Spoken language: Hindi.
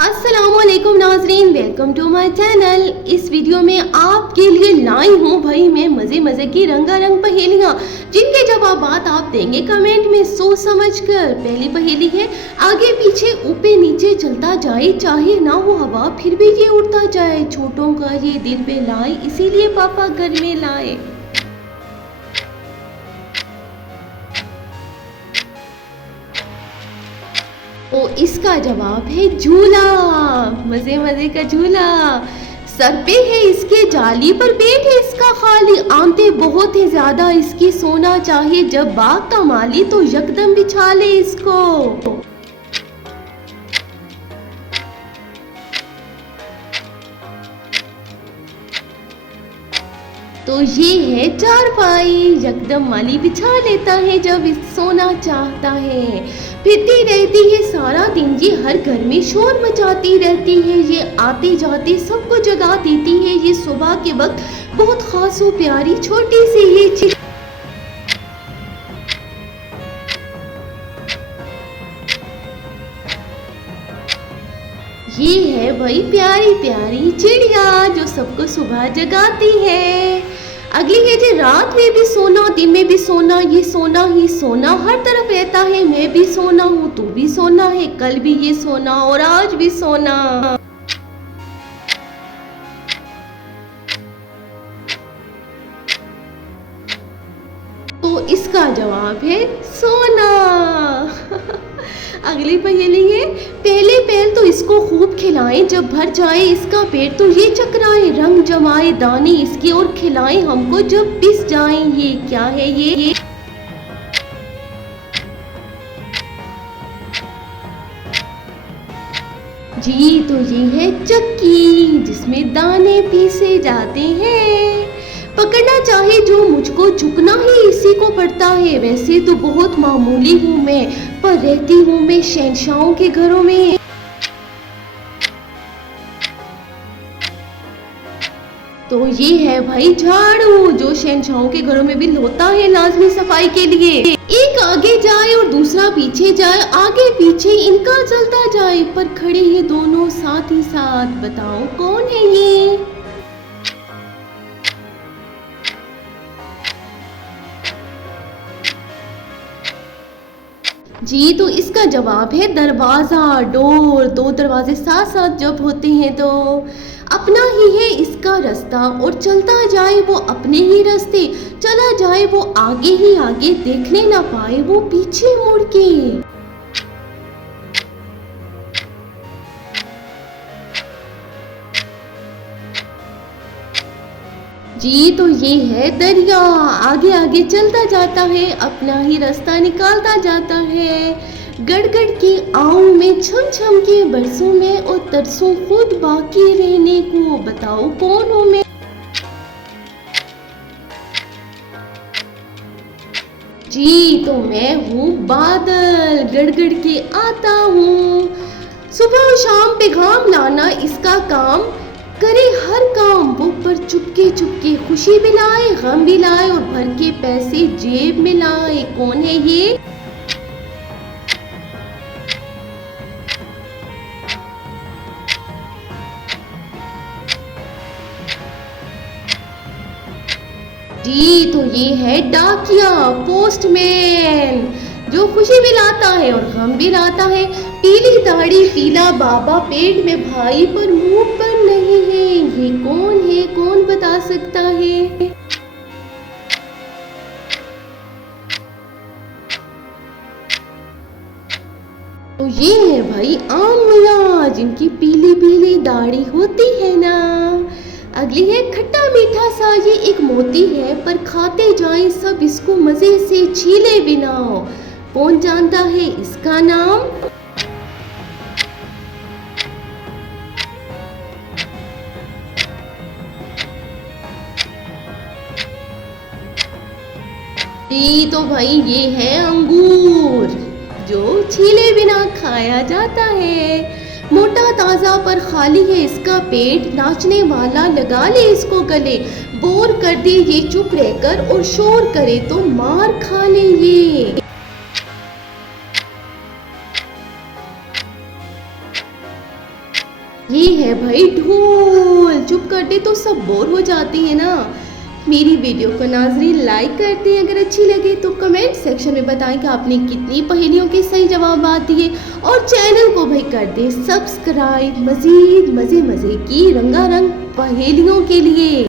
अस्सलामुअलैकुम नाजरीन, वेलकम टू माय चैनल। इस वीडियो में आपके लिए लाई हूँ भाई मैं मज़े मज़े की रंगारंग पहेलियाँ, जिनके जवाब आप देंगे कमेंट में सोच समझ कर। पहली पहेली है, आगे पीछे ऊपर नीचे चलता जाए, चाहे ना हो हवा फिर भी ये उड़ता जाए, छोटों का ये दिल पे लाए, इसीलिए पापा घर में लाए। तो इसका जवाब है झूला, मजे मजे का झूला। सर पे है इसके जाली, पर पेट है इसका खाली, आमते बहुत ही ज्यादा इसकी, सोना चाहे जब बाग का माली तो यकदम बिछा ले इसको। तो ये है चारपाई, यकदम माली बिछा लेता है जब सोना चाहता है। फिरती रहती है सारा दिन ये, हर घर में शोर मचाती रहती है ये, आते जाते सबको जगा देती है ये, सुबह के वक्त बहुत खास और प्यारी छोटी सी ये चिड़िया। ये है भाई प्यारी प्यारी चिड़िया जो सबको सुबह जगाती है। अगली है जी, रात में भी सोना दिन में भी सोना, ये सोना ही सोना हर तरफ रहता है, मैं भी सोना हूँ तू भी सोना है, कल भी ये सोना और आज भी सोना। तो इसका जवाब है सोना। अगली पहेली है, पहले पैर तो इसको खूब खिलाएं, जब भर जाए इसका पेट तो ये चकराए, रंग जमाए दाने इसके और खिलाएं हमको जब पिस जाएं, ये क्या है ये? जी तो ये है चक्की, जिसमें दाने पीसे जाते हैं। पकड़ना चाहे जो मुझको झुकना ही इसी को पड़ता है, वैसे तो बहुत मामूली हूँ मैं, पर रहती हूँ मैं शहंशाहों के घरों में। तो ये है भाई झाड़ू, जो शहंशाहों के घरों में भी होता है लाजमी सफाई के लिए। एक आगे जाए और दूसरा पीछे जाए, आगे पीछे इनका चलता जाए, पर खड़े ये दोनों साथ ही साथ, बताओ कौन है ये? जी तो इसका जवाब है दरवाजा, डोर। दो दरवाजे साथ साथ जब होते हैं तो अपना ही है इसका रास्ता, और चलता जाए वो अपने ही रास्ते, चला जाए वो आगे ही आगे, देखने ना पाए वो पीछे मुड़ के। जी तो ये है दरिया, आगे आगे चलता जाता है, अपना ही रास्ता निकालता जाता है, गड़गड़ की आऊ में, छम छम के बरसों में, और तरसों खुद बाकी रहने को, बताओ कौन हूँ मैं? जी तो मैं हूँ बादल, गड़गड़ के आता हूँ, सुबह शाम पे घाम लाना इसका काम, करे हर काम वो, पर चुपके चुपके खुशी भी लाए गम भी लाए, और भर के पैसे जेब में लाए, कौन है ये? जी तो ये है डाकिया, पोस्टमैन, जो खुशी भी लाता है और गम भी लाता है। पीली दाढ़ी पीला बाबा, पेट में भाई पर मुंह पर नहीं है, ये कौन है, कौन बता सकता है? तो ये है भाई आम मियाँ, जिनकी पीली पीली दाढ़ी होती है ना। अगली है, खट्टा मीठा सा ये एक मोती है, पर खाते जाए सब इसको मजे से छीले बिना, कौन जानता है इसका नाम? जी तो भाई ये है अंगूर, जो छीले बिना खाया जाता है। मोटा ताजा पर खाली है इसका पेट, नाचने वाला लगा ले इसको गले, बोर कर दे ये चुप रहकर, और शोर करे तो मार खा ले ये। ये है भाई ढोल, चुप कर दे तो सब बोर हो जाते हैं ना। मेरी वीडियो को नाज़रीन लाइक करते हैं, अगर अच्छी लगे तो कमेंट सेक्शन में बताएं कि आपने कितनी पहेलियों के सही जवाब दिए, और चैनल को भाई कर दें सब्सक्राइब मज़ीद मज़े मज़े की रंगारंग पहेलियों के लिए।